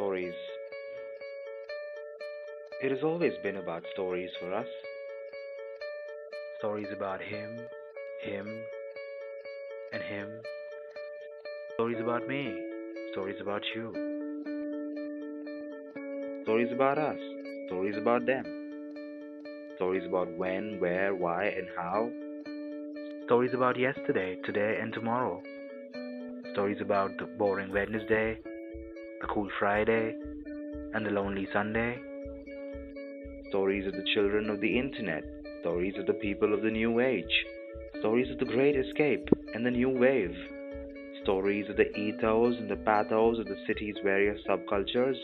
Stories. It has always been about stories for us. Stories about him, and him. Stories about me. Stories about you. Stories about us. Stories about them. Stories about when, where, why, and how. Stories about yesterday, today, and tomorrow. Stories about the boring Wednesday, the cool Friday, and the lonely Sunday. Stories of the children of the internet. Stories of the people of the new age. Stories of the great escape and the new wave. Stories of the ethos and the pathos of the city's various subcultures.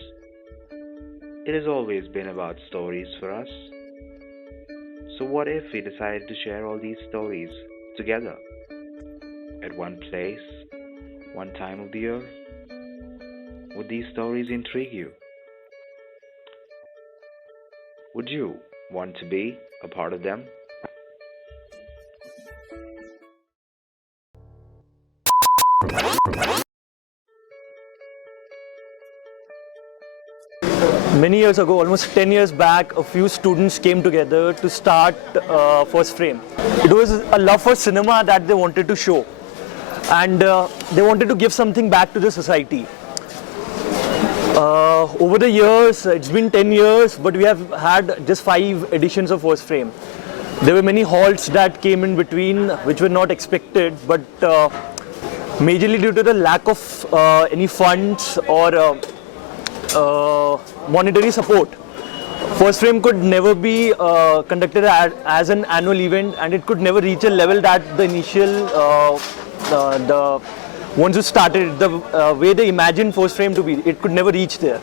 It has always been about stories for us. So what if we decided to share all these stories together at one place, one time of the year? Would these stories intrigue you? Would you want to be a part of them? Many years ago, almost 10 years back, a few students came together to start First Frame. It was a love for cinema that they wanted to show, and they wanted to give something back to the society. Over the years, it's been 10 years, but we have had just 5 editions of First Frame. There were many halts that came in between, which were not expected, but majorly due to the lack of any funds or monetary support, First Frame could never be conducted as an annual event, and it could never reach a level that the initial the ones who started, the way they imagined First Frame to be, it could never reach there.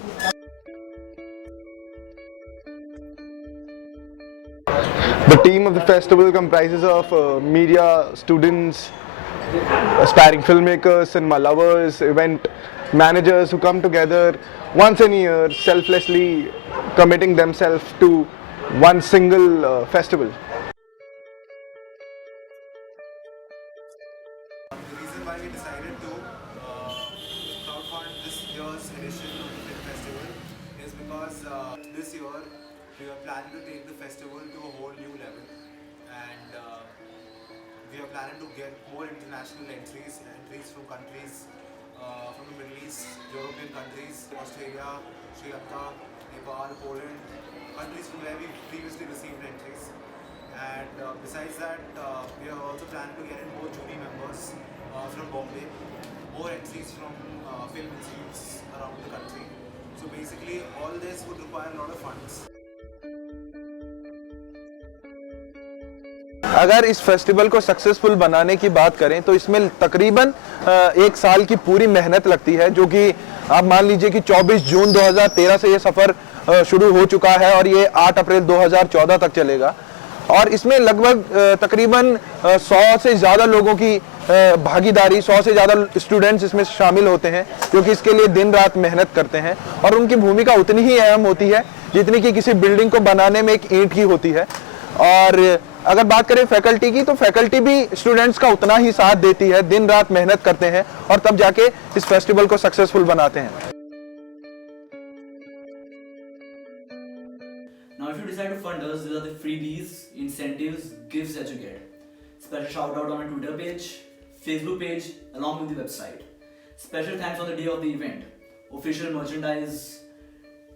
The team of the festival comprises of media, students, aspiring filmmakers, cinema lovers, event managers who come together once a year, selflessly committing themselves to one single festival. The reason why we decided to crowdfund this year's edition of the film festival is because this year we are planning to take the festival to a whole new level, and we are planning to get more international entries from countries from the Middle East, European countries, Australia, Sri Lanka, Nepal, Poland, countries from where we previously received entries. And besides that, we are also planning to get in more jury members from Bombay, more entries from film institutes around the country. So basically, all this would require a lot of funds. अगर इस festival को successful बनाने की बात करें तो इसमें तकरीबन 1 साल की पूरी मेहनत लगती है, जो कि आप मान लीजिए कि 24 जून 2013 से ये सफ़र शुरू हो चुका है और ये 8 अप्रैल 2014 तक चलेगा। और इसमें लगभग तकरीबन 100 से ज़्यादा लोगों की भागीदारी, 100 से ज़्यादा स्टूडेंट्स इसमें शामिल होते हैं, क्योंकि इसके लिए दिन रात मेहनत करते हैं और उनकी भूमिका उतनी ही अहम होती है जितनी कि किसी बिल्डिंग को बनाने में एक ईंट की होती है। और अगर बात करें फैकल्टी की, तो फैकल्टी भी स्टूडेंट्स का उतना ही साथ देती है, दिन रात मेहनत करते हैं और तब जाके इस फेस्टिवल को सक्सेसफुल बनाते हैं। Now, if you decide to fund us, these are the freebies, incentives, gifts that you get. Special shout out on our Twitter page, Facebook page, along with the website. Special thanks on the day of the event. Official merchandise,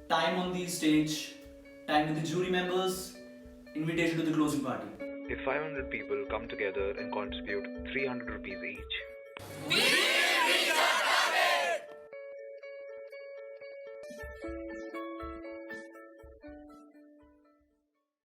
time on the stage, time with the jury members, invitation to the closing party. If 500 people come together and contribute 300 rupees each,